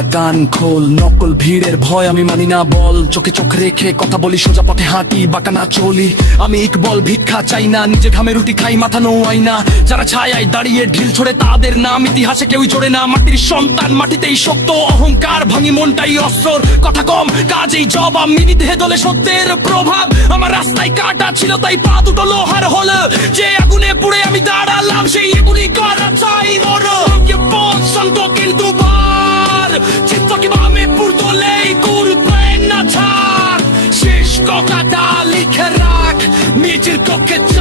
দেখা গান খোল, নকল ভিড়ের ভয় আমি মানি না বল। চোখে চোখ রেখে কথা বলি, সোজা পথে হাঁটি, বাঁকা না চলি। আমি ইকবল, ভিক্ষা চাই না, নিজে ঘামে রুটি খাই, মাথা নোয়াই না। যারা ছায়ায় দাঁড়িয়ে ঢিল ছড়ে তাদের নাম ইতিহাসে কেউই চড়ে না। মাটির সন্তান, মাটিতেই শক্ত, অহংকার ভাঙি মনটাই অস্ত্র। কথা কম কাজেই জবাব, মিনি দেহে দলে সত্যের প্রভাব। আমার রাস্তায় কাটা ছিল তাই পা দুটো লোহার হল। যে আগুনে পুড়ে আমি দাঁড়ালাম সেই আগুনই করা চাই মর। পছন্দ কিন্তু বার চিত্রকে বামে পুরতলেই করবে না ছাড়। শেষ কথাটা লিখে রাখ নিজের কক্ষে।